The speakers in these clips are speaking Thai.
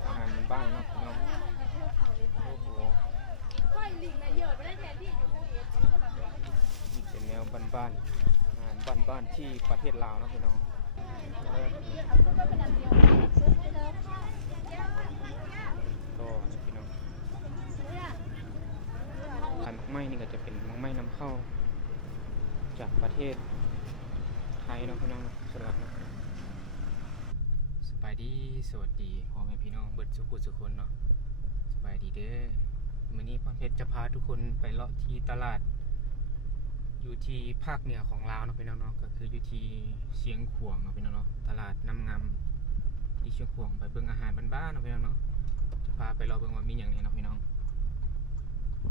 ดอาหารบ้านเนาะพี่น้องโอ้โหนี่เป็นแนวบ้านๆอาหารบ้านๆที่ประเทศลาวเนาะพี่น้องก็พี่น้องพันธุ์ไม้นี่ก็จะเป็นไม้นำเข้าจากประเทศไทยเนาะพี่น้องสลับเนาะสบายดีสวัสดีพ่อแม่พี่น้องเบิดสุขุสุคนเนาะสบายดีเด้อมื้อนี้พ่อเพชรจะพาทุกคนไปเลาะที่ตลาดอยู่ที่ภาคเหนือของลาวเนาะพี่น้องเนาะก็คืออยู่ที่เชียงขวางเนาะพี่น้องเนาะตลาดน้ำงามที่เชียงขวางไปเบิ่งอาหารบ้านๆเนาะพี่น้องเนาะจะพาไปเลาะเบิ่งว่ามีอย่างนี้เนาะพี่น้อง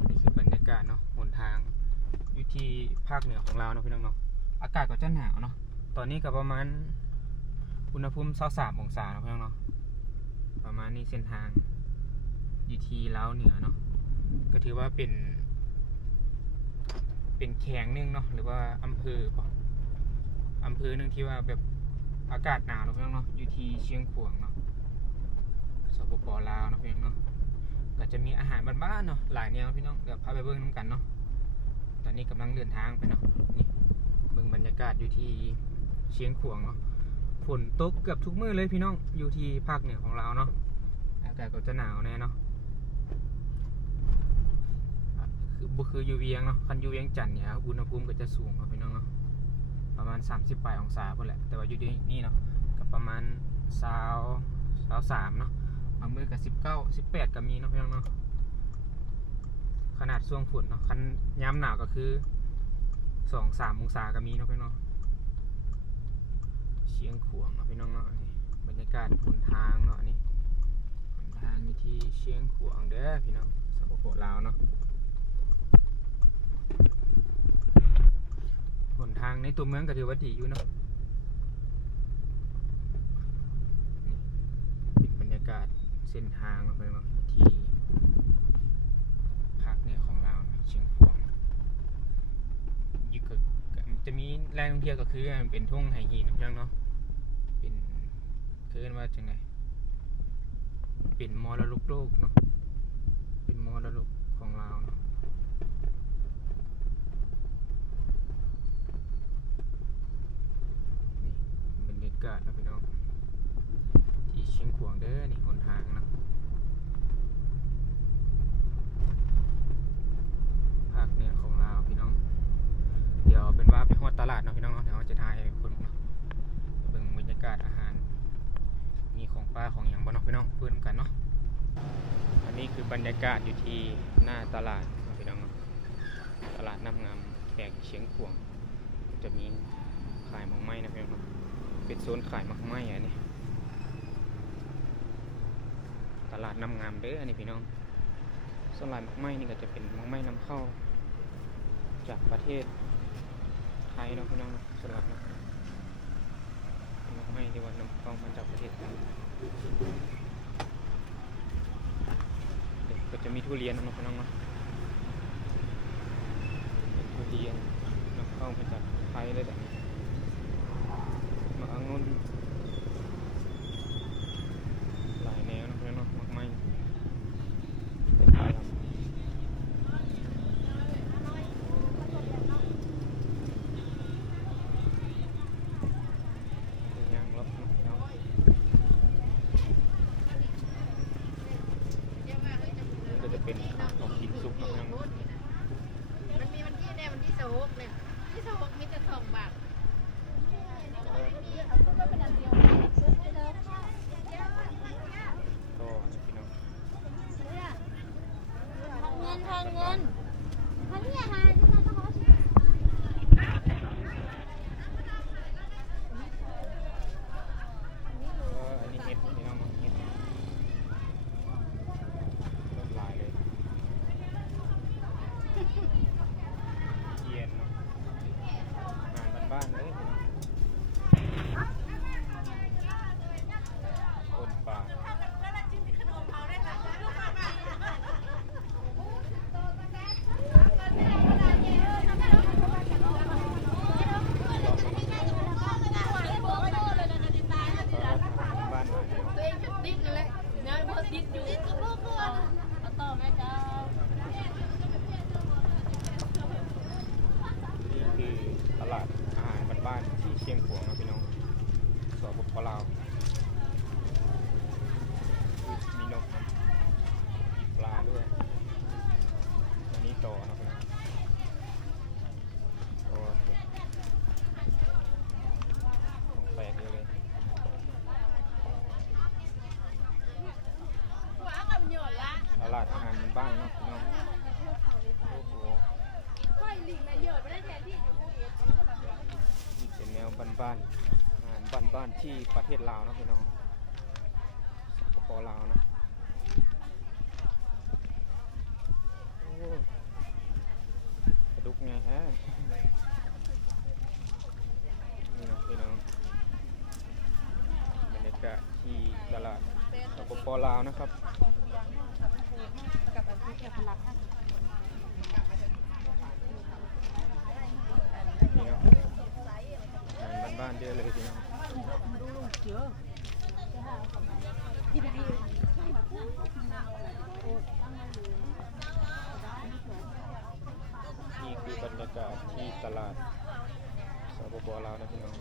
นี่คือบรรยากาศเนาะหนทางอยู่ที่ภาคเหนือของลาวเนาะพี่น้องเนาะอากาศก็จะหนาวเนาะตอนนี้ก็ประมาณอุณหภูมิ23องศาเนาะพี่น้องเนาะประมาณนี้เส้นทางอยู่ที่ลาวเหนือเนาะก็ถือว่าเป็นแข็งนึงเนาะหรือว่าอำเภอนึงที่ว่าแบบอากาศหนาวเนาะพี่น้องเนาะอยู่ที่เชียงขวางเนาะสปป.ลาวเนาะพี่น้องเนาะก็จะมีอาหารบ้านๆเนาะหลายแนวพี่น้องเดี๋ยวพาไปเบิ่งน้ำกันเนาะตอนนี้กำลังเดินทางไปเนาะนี่เบิ่งบรรยากาศอยู่ที่เชียงขวางเนาะฝนตกเกือบทุกมื้อเลยพี่น้องอยู่ที่ภาคเหนือของเราเนาะอากาศก็จะหนาวแน่เนาะคืออยู่เวียงเนาะคันอยู่เวียงจันทน์เนี่ยอุณหภูมิก็จะสูงเนาะพี่น้องเนาะประมาณ30 ปลายองศาพุ่นแหละแต่ว่าอยู่ที่นี่เนาะก็ประมาณ23เนาะบางมื้อก็19 18ก็มีเนาะพี่น้องเนาะขนาดช่วงฝนเนาะคันยามหนาวก็คือ2-3 องศาก็มีเนาะพี่น้องเชียงขวางเนาะพี่น้องเนาะนี่บรรยากาศหนทางเนาะนี่หนทางอยู่ที่เชียงขวางเด้อพี่น้องสปป.ลาวเนาะหนทางในตัวเมืองก็ถือว่าดีอยู่เนาะนี่เป็นบรรยากาศเส้นทางเนาะที่ภาคเหนือของเราเชียงขวางอยู่ก็จะมีแหล่งท่องเที่ยวก็คือเป็นทุ่งไหหินเพียงเนาะเป็นคือว่าจังไงเป็นมรดกโลกเนาะเป็นมรดกของเราเนาะนี่บรรยากาศนะพี่น้องที่เชียงขวางเด้อนี่หนทางเนาะภาคเหนือของเราพี่น้องเดี๋ยวเป็นว่าไปฮอดตลาดเนาะพี่น้องเนาะเดี๋ยวเราจะถ่ายให้คนเนาะเบิ่งบรรยากาศอาหารมีของป้าของอย่างบ่เนาะพี่น้องเพิ่นกันเนาะอันนี้คือบรรยากาศอยู่ที่หน้าตลาดพี่น้องเนาะตลาดน้ำงามแขกเชียงขวางจะมีขายหมากไม้นะพี่น้องเนาะเป็นโซนขายหมากไม้อันนี้ตลาดน้ำงามเด้ออันนี้พี่น้องส่วนหลายหมากไม้นี่ก็จะเป็นหมากไม้นำเข้าจากประเทศไทยเนาะพี่น้องสลับเนาะเป็นหมากไม้ที่ว่านำเข้ามาจากประเทศไทยก็จะมีทุเรียนเนาะพี่น้องเนาะทุเรียนนำเข้ามาจากไทยเลยแต่มะองุ่นหลายแนวนะพี่น้องเนาะหมากไม้จะเป็นของกินซุปเนาะพี่น้องมันมีวันที่เนี่ยวันที่16เนี่ยที่16มีแต่2 บาทก็พี่น้องทางเงินทางนี้หาที่นั่นต้องขอชิอันนี้เห็ดพี่น้องเห็ดหลายเลยเย็นเนาะอาหารบ้านๆเลยคนป่าบ้านหลายเลย ตัวเองจะติดนั่นแหละงานเพิ่ง ลาวมีนกนะมีปลาด้วยอันนี้ต่อนะพี่น้องโอ้โหของแปลกเยอะเลยตลาดอาหารบ้านๆเนาะพี่น้องโอ้โหนี่เป็นแนวบ้านๆอาหารบ้านๆที่ประเทศลาวเนาะพี่น้องสปป.ลาวนะโอ้กระดุกไงฮะนี่เนาะพี่น้องบรรยากาศที่ตลาดสปป.ลาวนะครับนี่เนาะอาหารบ้านๆเยอะเลยพี่น้องนี่คือบรรยากาศที่ตลาดสปป.ลาวนะพี่น้อง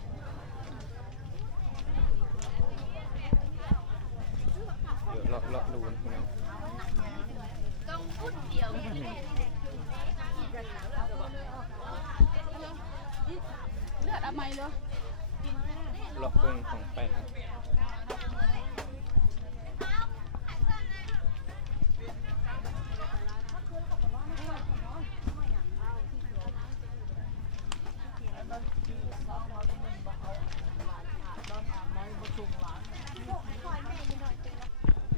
เดี๋ยวเลาะดูนะพี่น้อง เลือดอะไรเหรอ เลาะเบิ่งของแปลก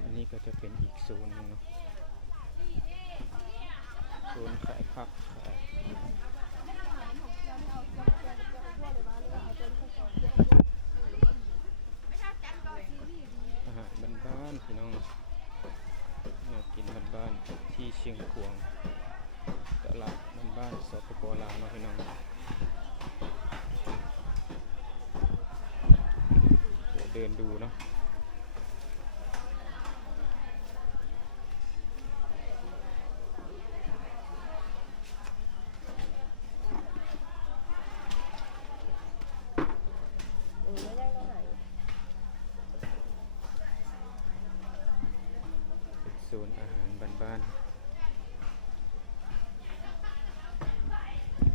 อันนี้ก็จะเป็นอีกโซนหนึงเนาะโซนขายผักขายอาหารบ้านๆพี่น้องอยากกินบ้านๆที่เชียงขวางตลาดบ้านๆสปป.ลาวเนาะพี่น้องเดี๋ยวเดินดูเนาะโซนอาหารบ้านๆ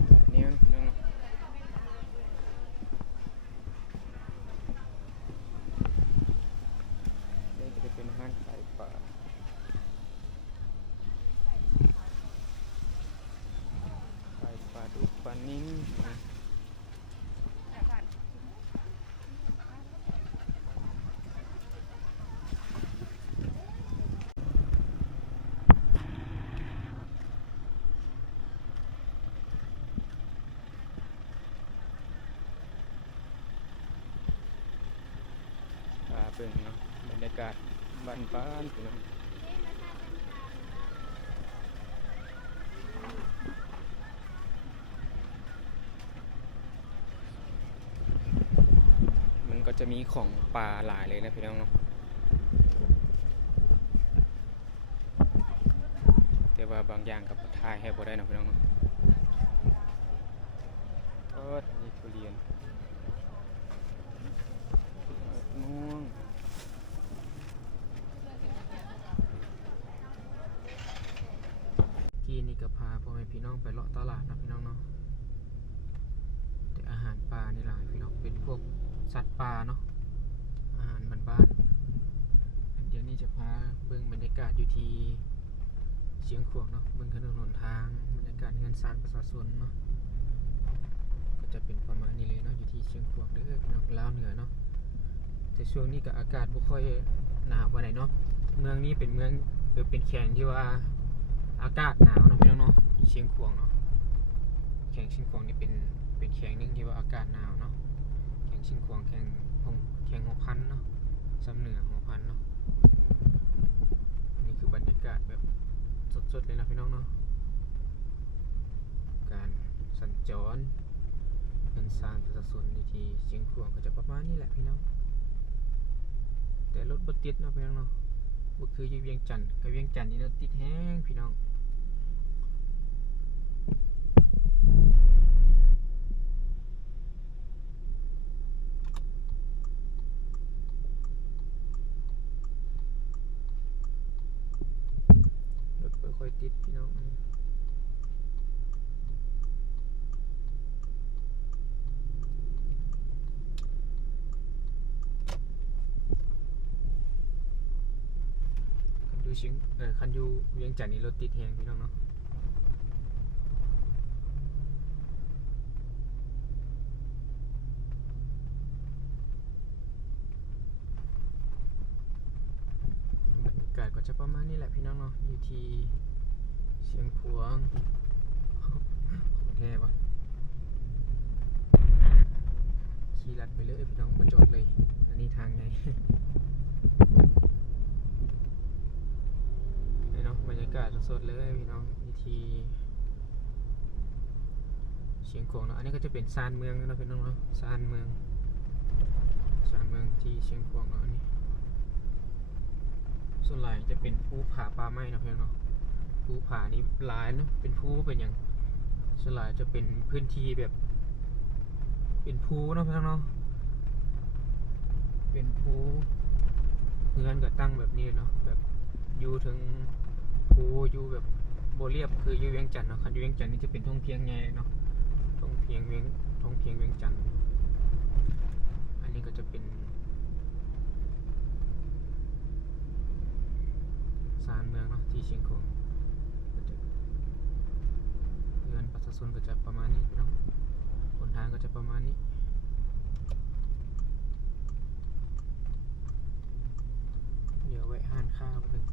แบบนี้นะพี่น้องเนาะนี่ก็จะเป็นห้างขายปลาดุกปลานิ่มนะเบิ่งเนาะบรรยากาศบ้านๆพี่น้องมันก็จะมีของปลาหลายเลยนะพี่น้องเนาะแต่ว่าบางอย่างกับถ่ายให้บ่ได้เนาะพี่น้องเนาะนี่ทุเรียนม่วงกี้นี่ก็พาพ่อแม่พี่น้องไปเลาะตลาดนะพี่น้องเนาะแต่อาหารปลานี่หลายพี่น้องเป็นพวกสัตว์ป่าเนาะอาหารบ้านๆเดี๋ยวนี้จะพาเบิ่งบรรยากาศอยู่ที่เชียงขวางเนาะเบิ่งถนนหนทางบรรยากาศเงินซานประชาชนเนาะก็จะเป็นประมาณนี้เลยเนาะอยู่ที่เชียงขวางเด้อพี่น้องลาวเหนือเนาะแต่ช่วงนี้ก็อากาศบ่ค่อยหนาวปานใดเนาะเมืองนี้เป็นเมืองเป็นแข่งที่ว่าอากาศหนาวเนาะพี่น้องเนาะเชียงขวางเนาะแข่งเชียงขวางนี่เป็นแข่งนึงที่ว่าอากาศหนาวเนาะแข่งเชียงขวางแข่งหัวพันเนาะซ้ำเหนือหัวพันเนาะนี่คือบรรยากาศแบบสดๆเลยนะพี่น้องเนาะการสัญจรเงินซานประชาชนในที่เชียงขวางก็จะประมาณนี้แหละพี่น้องแต่รถบ่ติดเนาะพี่น้องเนาะบ่คืออยู่เวียงจันทน์กับเวียงจันทน์นี่รถติดแฮงพี่น้อง ติดพี่น้องคันอยู่ชิงคันอยู่เวียงจันทน์นี่รถติดแฮงพี่น้องเนาะบรรยากาศก็จะประมาณนี้แหละพี่น้องเนาะอยู่ที่เชียงขวาง ของแท้ปะขี่ลัดไปเลยพี่น้องมาจอดเลยอันนี้ทางไง นี่เนาะบรรยากาศสดๆเลยพี่น้องวิธีเชียงขวางเนาะอันนี้ก็จะเป็นซานเมืองเนาะพี่น้องเนาะซานเมืองที่เชียงขวางเนาะอันนี้ส่วนใหญ่จะเป็นภูผาป่าไม้เนาะพี่น้องเนาะภูผานี่หลายเนาะเป็นภูเป็นอย่างส่วนใหญ่จะเป็นพื้นที่แบบเป็นภูเนาะพี่น้องเนาะเป็นภูเงินก็ตั้งแบบนี้เนาะแบบอยู่ถึงภูอยู่แบบโบเรียบคืออยู่เวียงจันทน์เนาะคันอยู่เวียงจันทน์นี่จะเป็นท่องเพียงไงเนาะท่องเพียงเวียงจันทน์อันนี้ก็จะเป็นศาลเมืองเนาะที่เชียงของก็จะเงินประชาชนก็จะประมาณนี้พี่น้องหนทางก็จะประมาณนี้เดี๋ยวแวะห้านข้าวแป๊บนึง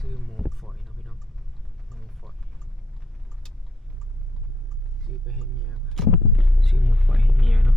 ซื้อหมูฝอยเนาะพี่น้องหมูฝอยซื้อไปให้เมียป่ะซื้อหมูฝอยให้เมียเนาะ